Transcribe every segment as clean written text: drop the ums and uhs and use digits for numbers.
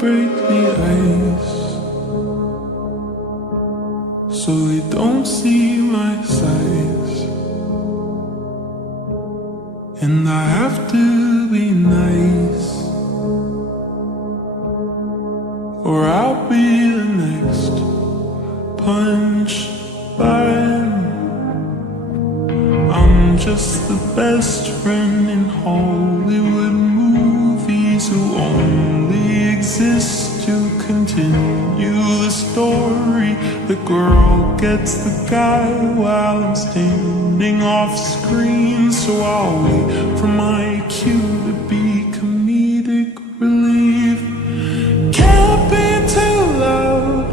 break the ice so they don't see my size. And I have to be nice, or I'll be the next punchline. I'm just the best friend in Hollywood movies who only exist to continue the story. The girl gets the guy while I'm standing off screen, so I'll wait for my cue to be comedic relief. Can't be too loud,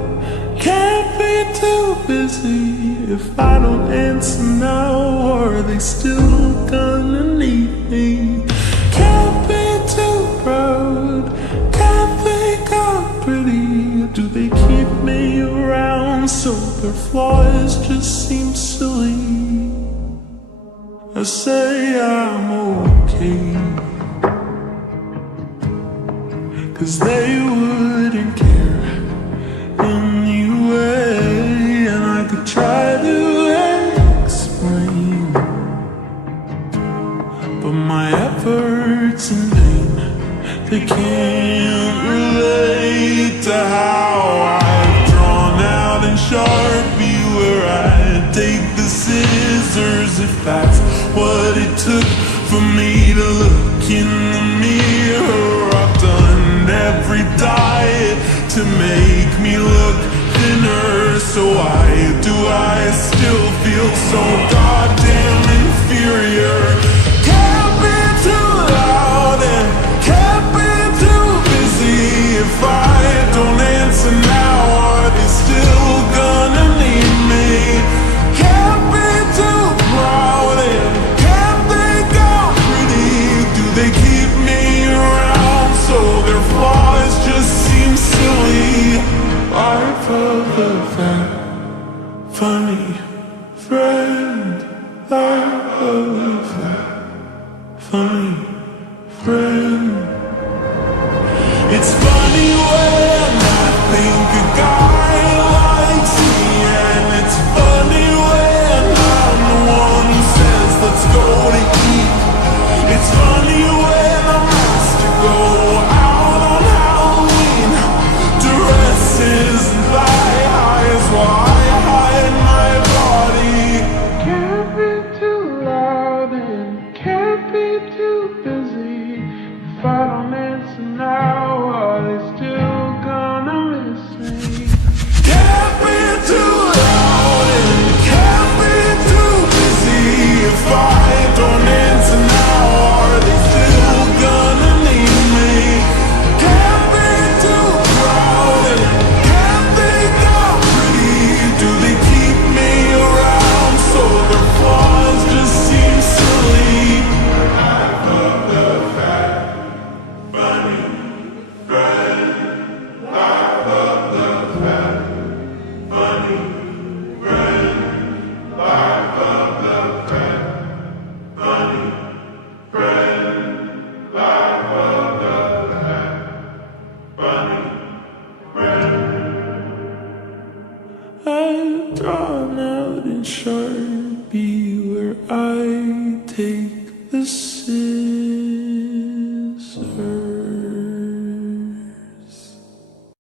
can't be too busy. If I don't answer now, are they still gonna need me? Can't be too proud, can't think I'm pretty. Do they keep me around so their flaws just seem silly? I say I'm okay, 'cause they wouldn't care anyway. And I could try to explain, but my efforts in vain. They can't relate to how I've drawn out in Sharpie where I take the scissors, if that's what it took for me to look in the mirror. I've done every diet to make me look thinner, so why do I still feel so goddamn inferior? Can't be too loud and can't be too busy. If I don't answer now, are they still gonna need me? Can't be too proud and can't think I'm pretty. Do they keep me around so their flaws just seem silly? Life of a fat, funny friend. Life of a fat, funny friend. It's funny when I think a guy likes me, and it's funny when I'm the one who says let's go to eat. It's funny when I'm asked to go out on Halloween, dresses and fly highs while I hide my body. Can't be too loud and can't be too busy. If I don't answer now,